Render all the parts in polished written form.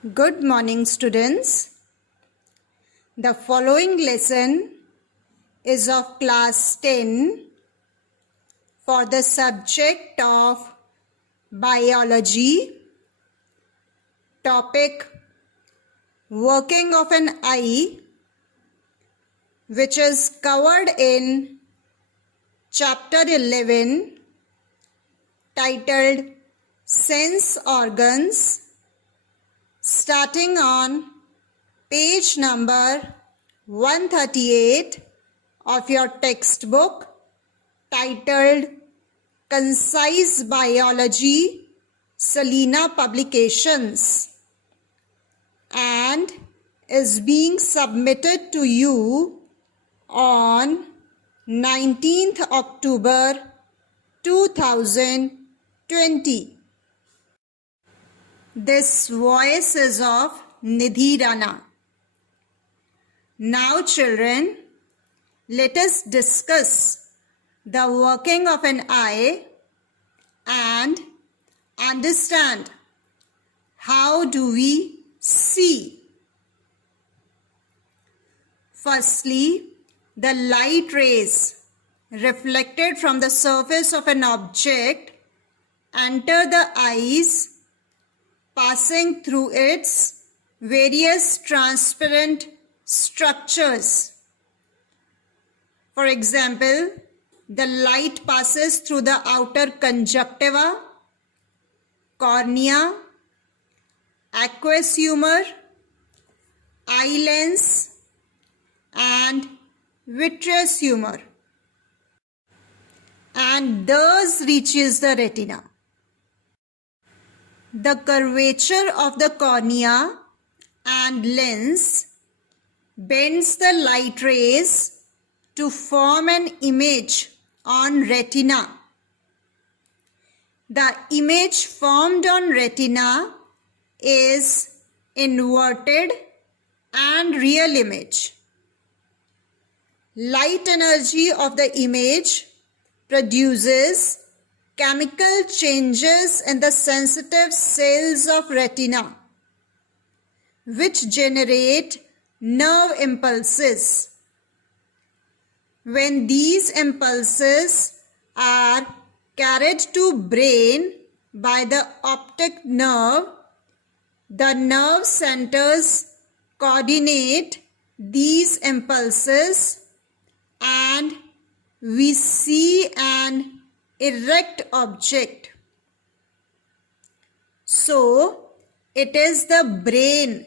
Good morning, students. The following lesson is of class 10 for the subject of biology. Topic working of an eye, which is covered in chapter 11 titled Sense Organs, starting on page number 138 of your textbook titled Concise Biology, Salina Publications, and is being submitted to you on 19th October 2020. This voice is of Nidhi Rana. Now, children, let us discuss the working of an eye and understand how do we see. Firstly, the light rays reflected from the surface of an object enter the eyes, passing through its various transparent structures. For example, the light passes through the outer conjunctiva, cornea, aqueous humor, eye lens, and vitreous humor, and thus reaches the retina. The curvature of the cornea and lens bends the light rays to form an image on retina. The image formed on retina is inverted and real image. Light energy of the image produces chemical changes in the sensitive cells of retina, which generate nerve impulses. When these impulses are carried to brain by the optic nerve, the nerve centers coordinate these impulses and we see an erect object. So, it is the brain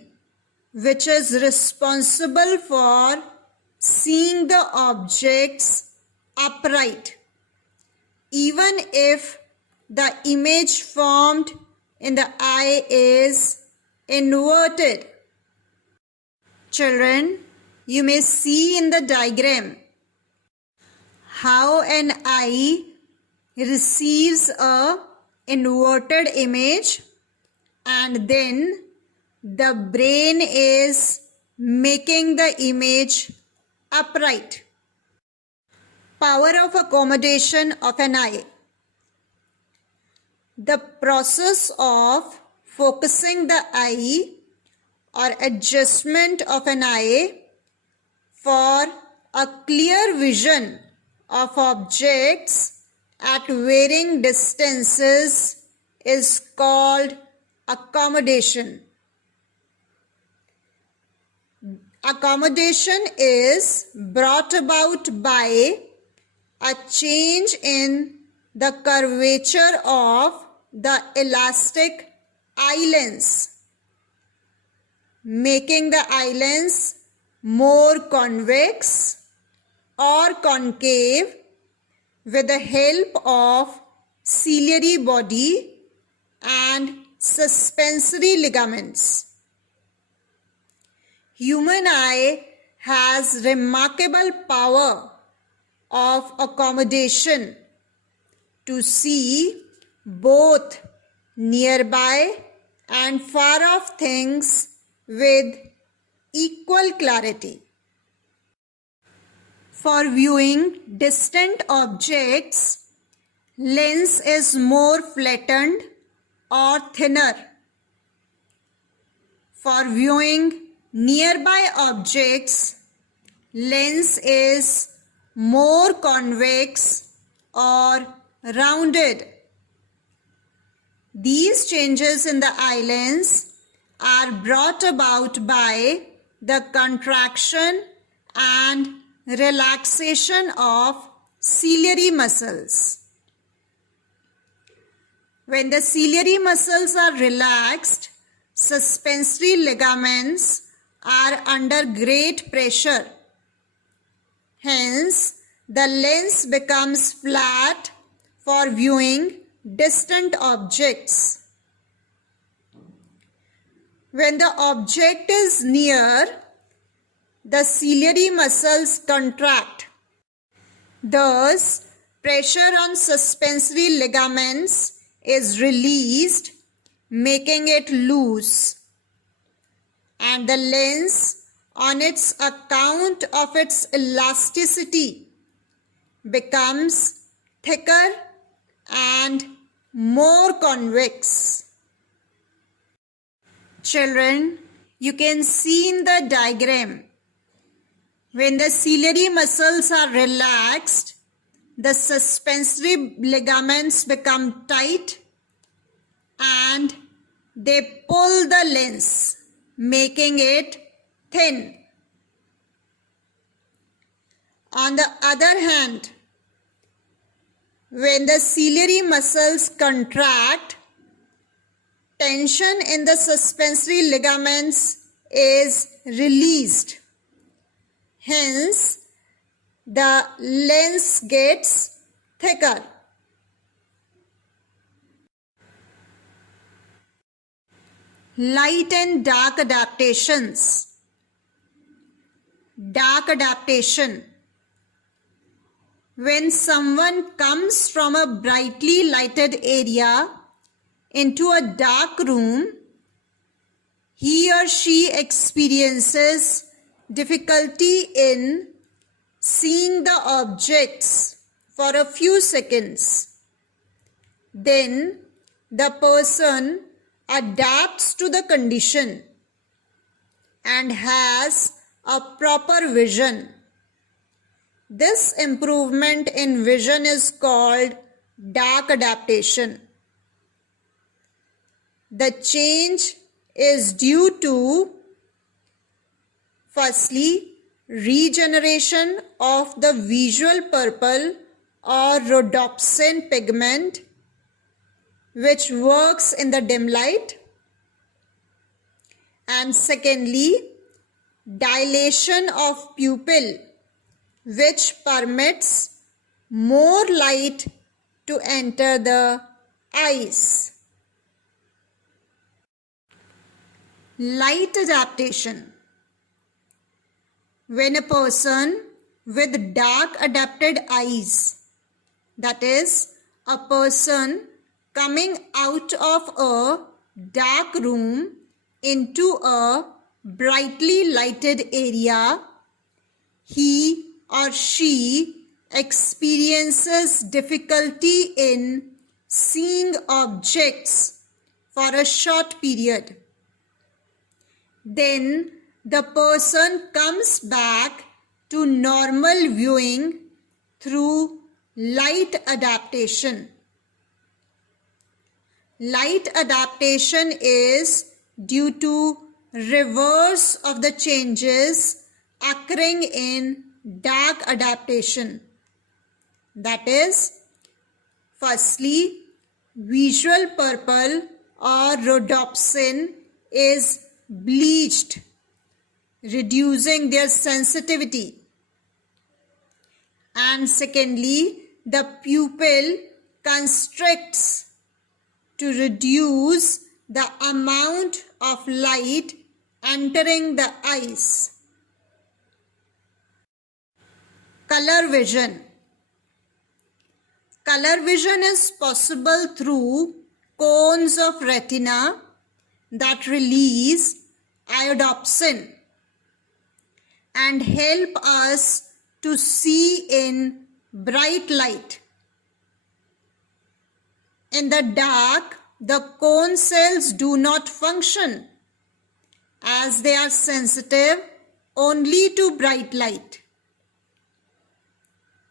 which is responsible for seeing the objects upright, even if the image formed in the eye is inverted. Children, you may see in the diagram how an eye receives a inverted image and then the brain is making the image upright. Power of accommodation of an eye. The process of focusing the eye or adjustment of an eye for a clear vision of objects at varying distances is called accommodation. Accommodation is brought about by a change in the curvature of the elastic eye lens, making the eye lens more convex or concave with the help of ciliary body and suspensory ligaments. Human eye has remarkable power of accommodation to see both nearby and far off things with equal clarity. For viewing distant objects, lens is more flattened or thinner. For viewing nearby objects, lens is more convex or rounded. These changes in the eye lens are brought about by the contraction and relaxation of ciliary muscles. When the ciliary muscles are relaxed, suspensory ligaments are under great pressure. Hence, the lens becomes flat for viewing distant objects. When the object is near, the ciliary muscles contract. Thus, pressure on suspensory ligaments is released, making it loose, and the lens, on its account of its elasticity, becomes thicker and more convex. Children, you can see in the diagram, when the ciliary muscles are relaxed, the suspensory ligaments become tight and they pull the lens, making it thin. On the other hand, when the ciliary muscles contract, tension in the suspensory ligaments is released. Hence, the lens gets thicker. Light and dark adaptations. Dark adaptation. When someone comes from a brightly lighted area into a dark room, he or she experiences difficulty in seeing the objects for a few seconds. Then the person adapts to the condition and has a proper vision. This improvement in vision is called dark adaptation. The change is due to, firstly, regeneration of the visual purple or rhodopsin pigment, which works in the dim light, and secondly, dilation of pupil, which permits more light to enter the eyes. Light adaptation. When a person with dark adapted eyes, that is, a person coming out of a dark room into a brightly lighted area, he or she experiences difficulty in seeing objects for a short period. Then the person comes back to normal viewing through light adaptation. Light adaptation is due to reverse of the changes occurring in dark adaptation. That is, firstly, visual purple or rhodopsin is bleached, reducing their sensitivity. And secondly, the pupil constricts to reduce the amount of light entering the eyes. Color vision. Color vision is possible through cones of retina that release iodopsin and help us to see in bright light. In the dark, the cone cells do not function. as they are sensitive only to bright light.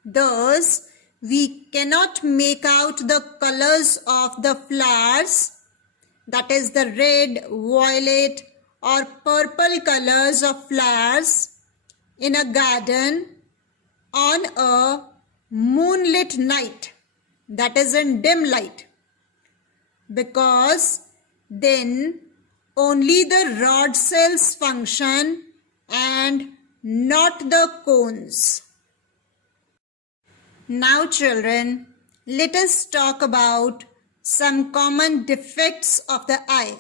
Thus, we cannot make out the colors of the flowers, that is the red, violet or purple colors of flowers in a garden on a moonlit night, that is in dim light, because then only the rod cells function and not the cones. Now children, let us talk about some common defects of the eye.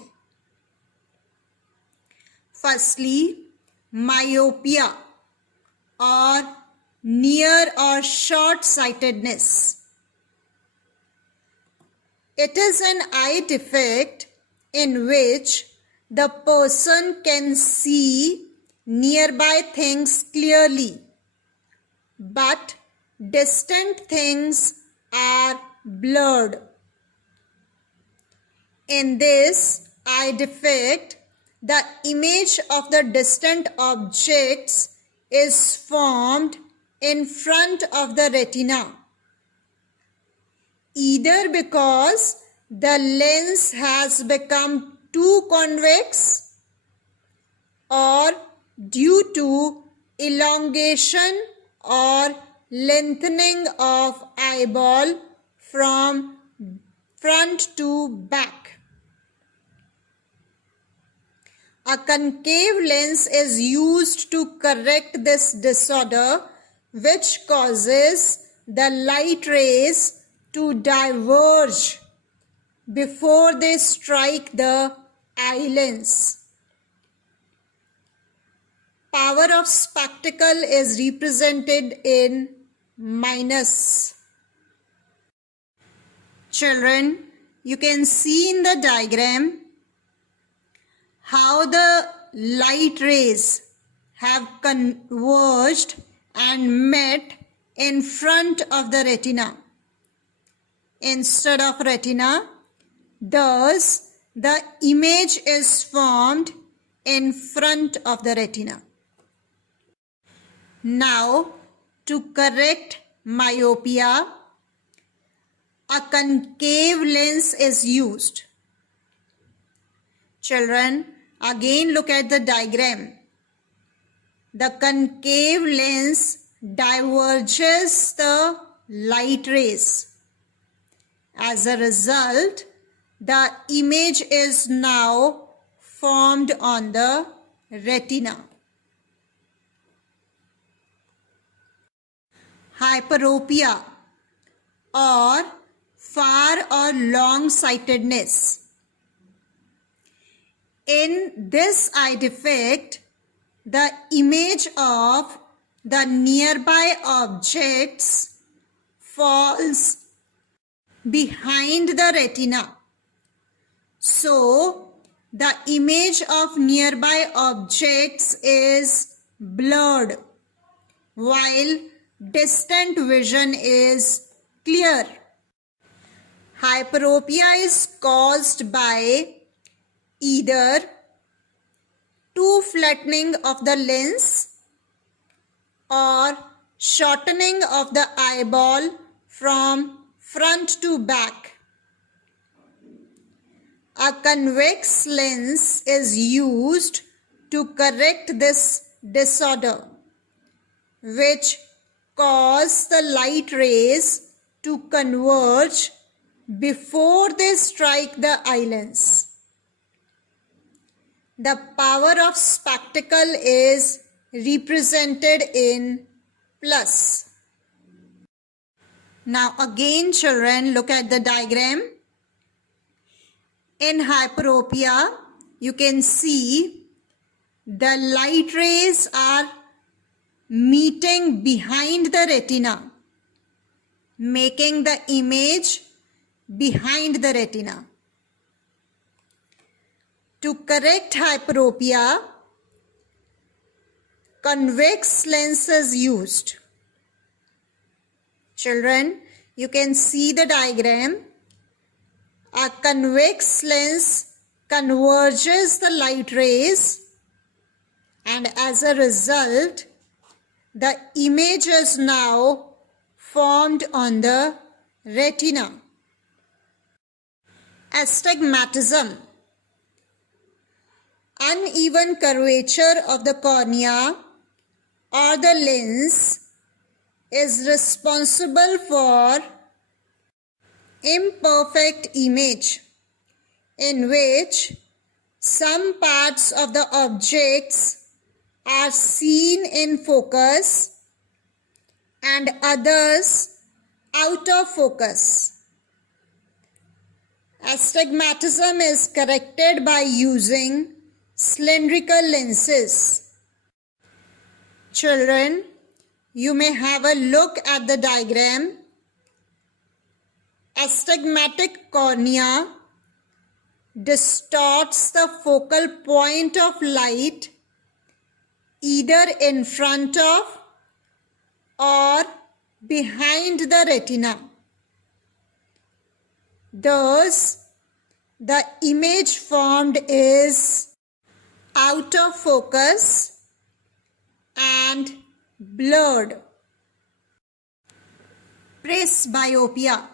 Firstly, myopia or near or short-sightedness. It is an eye defect in which the person can see nearby things clearly, but distant things are blurred. In this eye defect, the image of the distant objects is formed in front of the retina, either because the lens has become too convex or due to elongation or lengthening of eyeball from front to back. A concave lens is used to correct this disorder, which causes the light rays to diverge before they strike the eye lens. Power of spectacle is represented in minus. Children, you can see in the diagram how the light rays have converged and met in front of the retina instead of retina. Thus, the image is formed in front of the retina. Now, to correct myopia, a concave lens is used. Children, again look at the diagram. The concave lens diverges the light rays. As a result, the image is now formed on the retina. Hyperopia or far or long-sightedness. In this eye defect, the image of the nearby objects falls behind the retina. So, the image of nearby objects is blurred, while distant vision is clear. Hyperopia is caused by either too flattening of the lens or shortening of the eyeball from front to back. A convex lens is used to correct this disorder, which cause the light rays to converge before they strike the eye lens. The power of spectacle is represented in plus. Now again children, look at the diagram. In hyperopia, you can see the light rays are meeting behind the retina, making the image behind the retina. To correct hyperopia, convex lens is used. Children, you can see the diagram. A convex lens converges the light rays and as a result, the image is now formed on the retina. Astigmatism. Uneven curvature of the cornea or the lens is responsible for imperfect image, in which some parts of the objects are seen in focus and others out of focus. Astigmatism is corrected by using cylindrical lenses. Children, you may have a look at the diagram. Astigmatic cornea distorts the focal point of light either in front of or behind the retina. Thus, the image formed is out of focus and blurred. Presbyopia.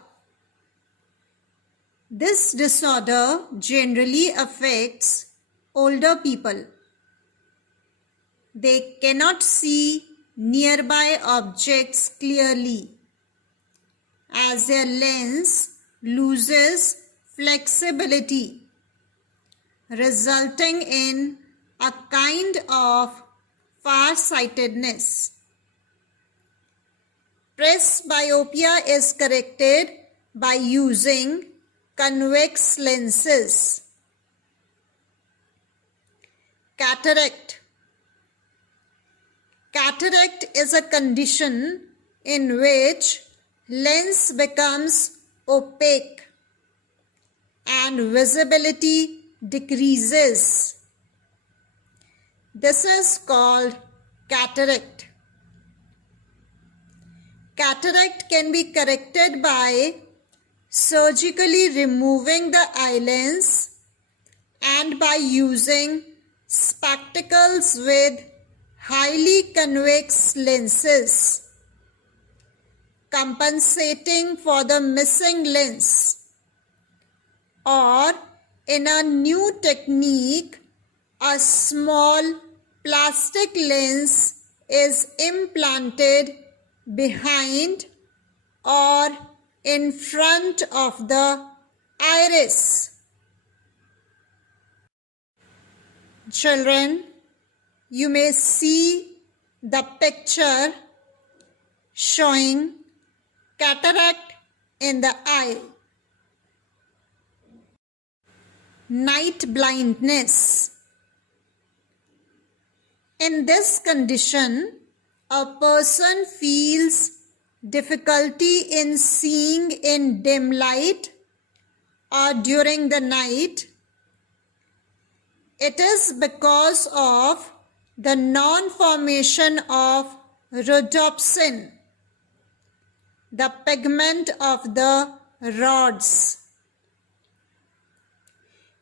This disorder generally affects older people. They cannot see nearby objects clearly as their lens loses flexibility, resulting in a kind of farsightedness. Presbyopia is corrected by using convex lenses. Cataract. Cataract is a condition in which lens becomes opaque and visibility decreases. This is called cataract. Cataract can be corrected by surgically removing the eye lens and by using spectacles with highly convex lenses, compensating for the missing lens, or in a new technique, a small plastic lens is implanted behind or in front of the iris. Children, you may see the picture showing cataract in the eye. Night blindness. In this condition, a person feels difficulty in seeing in dim light or during the night. It is because of the non-formation of rhodopsin, the pigment of the rods.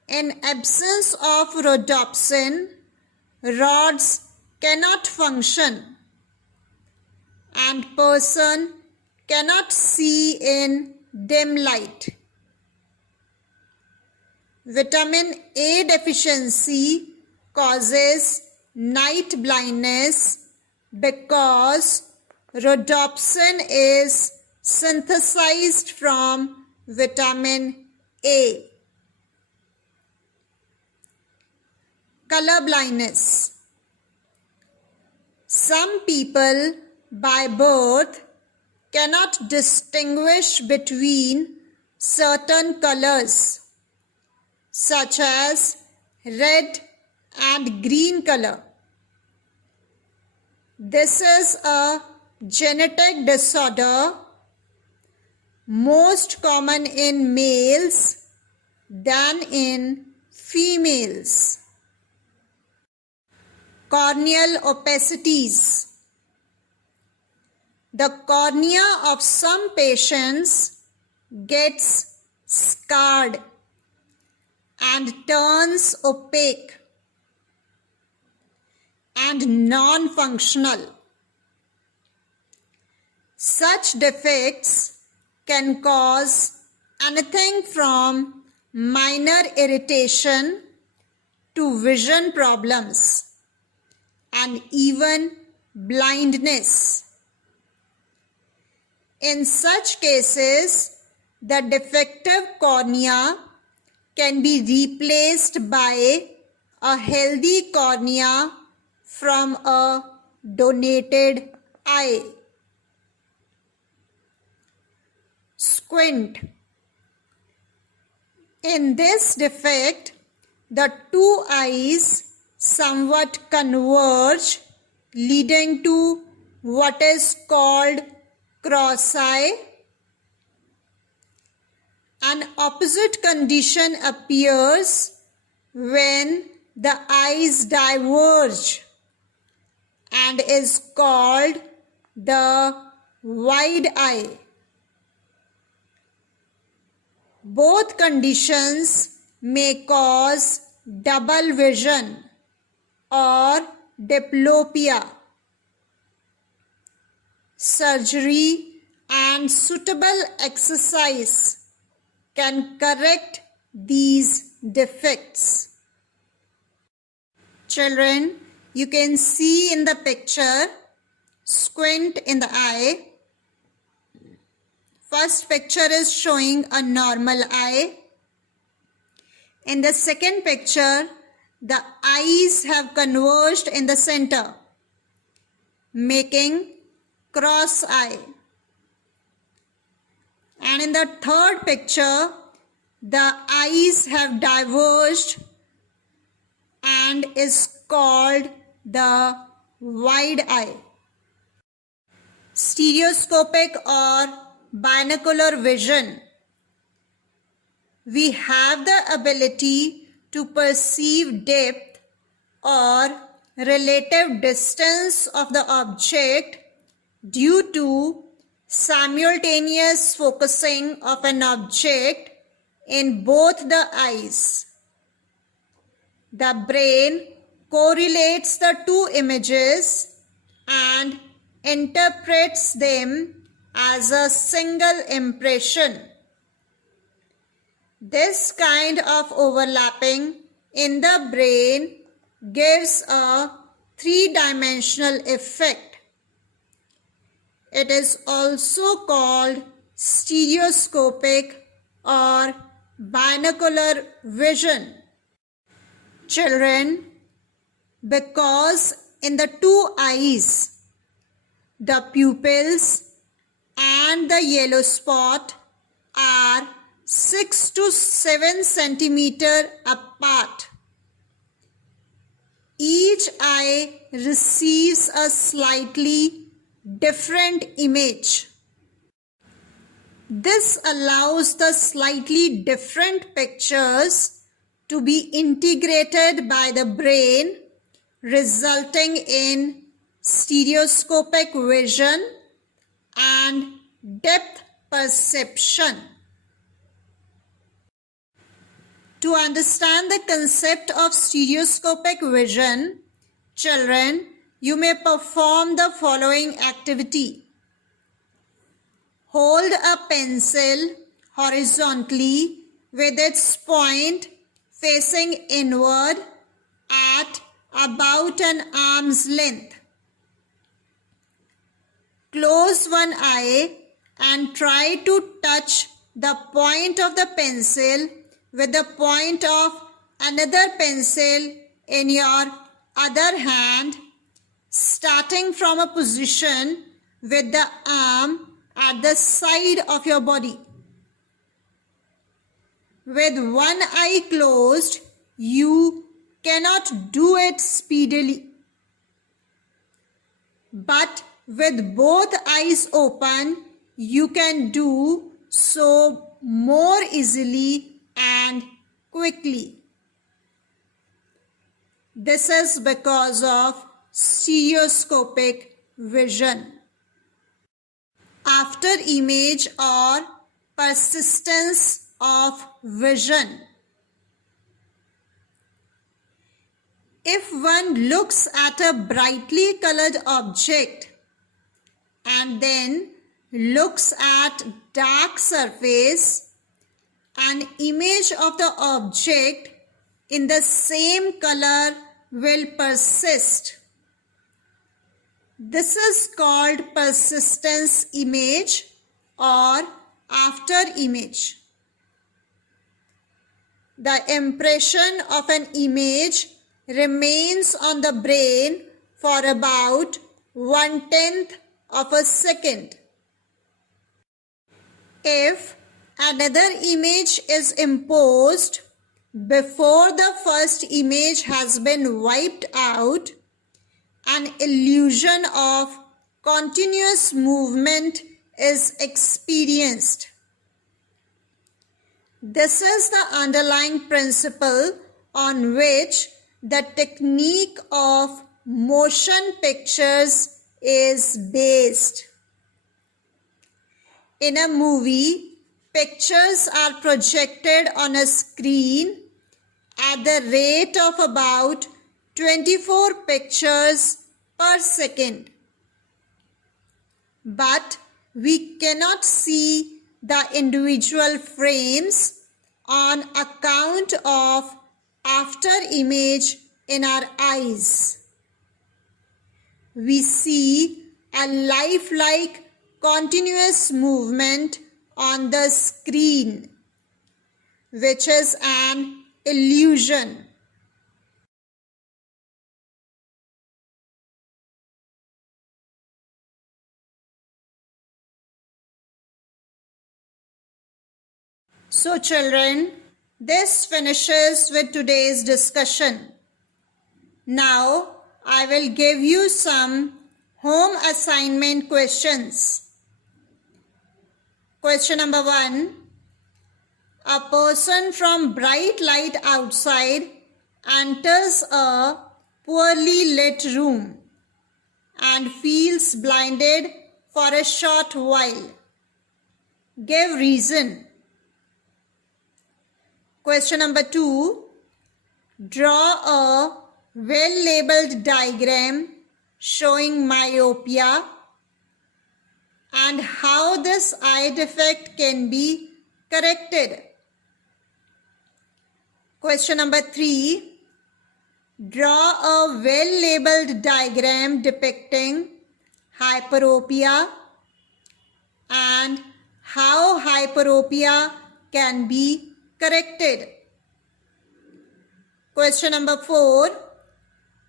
In absence of rhodopsin, rods cannot function and person cannot see in dim light. Vitamin A deficiency causes night blindness because rhodopsin is synthesized from vitamin A. Color blindness. Some people by birth cannot distinguish between certain colors such as red and green color. This is a genetic disorder most common in males than in females. Corneal opacities. The cornea of some patients gets scarred and turns opaque, and and non-functional. Such defects can cause anything from minor irritation to vision problems and even blindness. In such cases, the defective cornea can be replaced by a healthy cornea from a donated eye. Squint. In this defect, the two eyes somewhat converge, leading to what is called cross eye. An opposite condition appears when the eyes diverge and is called the wide eye. Both conditions may cause double vision or diplopia. Surgery and suitable exercise can correct these defects. Children, you can see in the picture squint in the eye. First picture is showing a normal eye. In the second picture, the eyes have converged in the center, making cross eye. And in the third picture, the eyes have diverged and is called the wide eye. Stereoscopic or binocular vision. We have the ability to perceive depth or relative distance of the object due to simultaneous focusing of an object in both the eyes. The brain correlates the two images and interprets them as a single impression. This kind of overlapping in the brain gives a three-dimensional effect. It is also called stereoscopic or binocular vision. Children, because in the two eyes, the pupils and the yellow spot are 6 to 7 centimeters apart. Each eye receives a slightly different image. This allows the slightly different pictures to be integrated by the brain, resulting in stereoscopic vision and depth perception. To understand the concept of stereoscopic vision, children, you may perform the following activity. Hold a pencil horizontally with its point facing inward at about an arm's length. Close one eye and try to touch the point of the pencil with the point of another pencil in your other hand, starting from a position with the arm at the side of your body. With one eye closed, you cannot do it speedily. But with both eyes open, you can do so more easily and quickly. This is because of stereoscopic vision. After image or persistence of vision. If one looks at a brightly colored object and then looks at dark surface, an image of the object in the same color will persist. This is called persistence image or after image. The impression of an image remains on the brain for about 1/10 of a second. If another image is imposed before the first image has been wiped out, an illusion of continuous movement is experienced. This is the underlying principle on which the technique of motion pictures is based. In a movie, pictures are projected on a screen at the rate of about 24 pictures per second. But we cannot see the individual frames on account of after image in our eyes. We see a lifelike continuous movement on the screen, which is an illusion. So children, this finishes with today's discussion. Now I will give you some home assignment questions. Question number 1. A person from bright light outside enters a poorly lit room and feels blinded for a short while. Give reason. Question number 2. Draw a well-labeled diagram showing myopia and how this eye defect can be corrected. Question number 3. Draw a well-labeled diagram depicting hyperopia and how hyperopia can be corrected. Question number 4.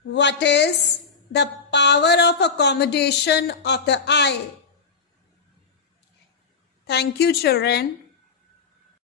What is the power of accommodation of the eye? Thank you, children.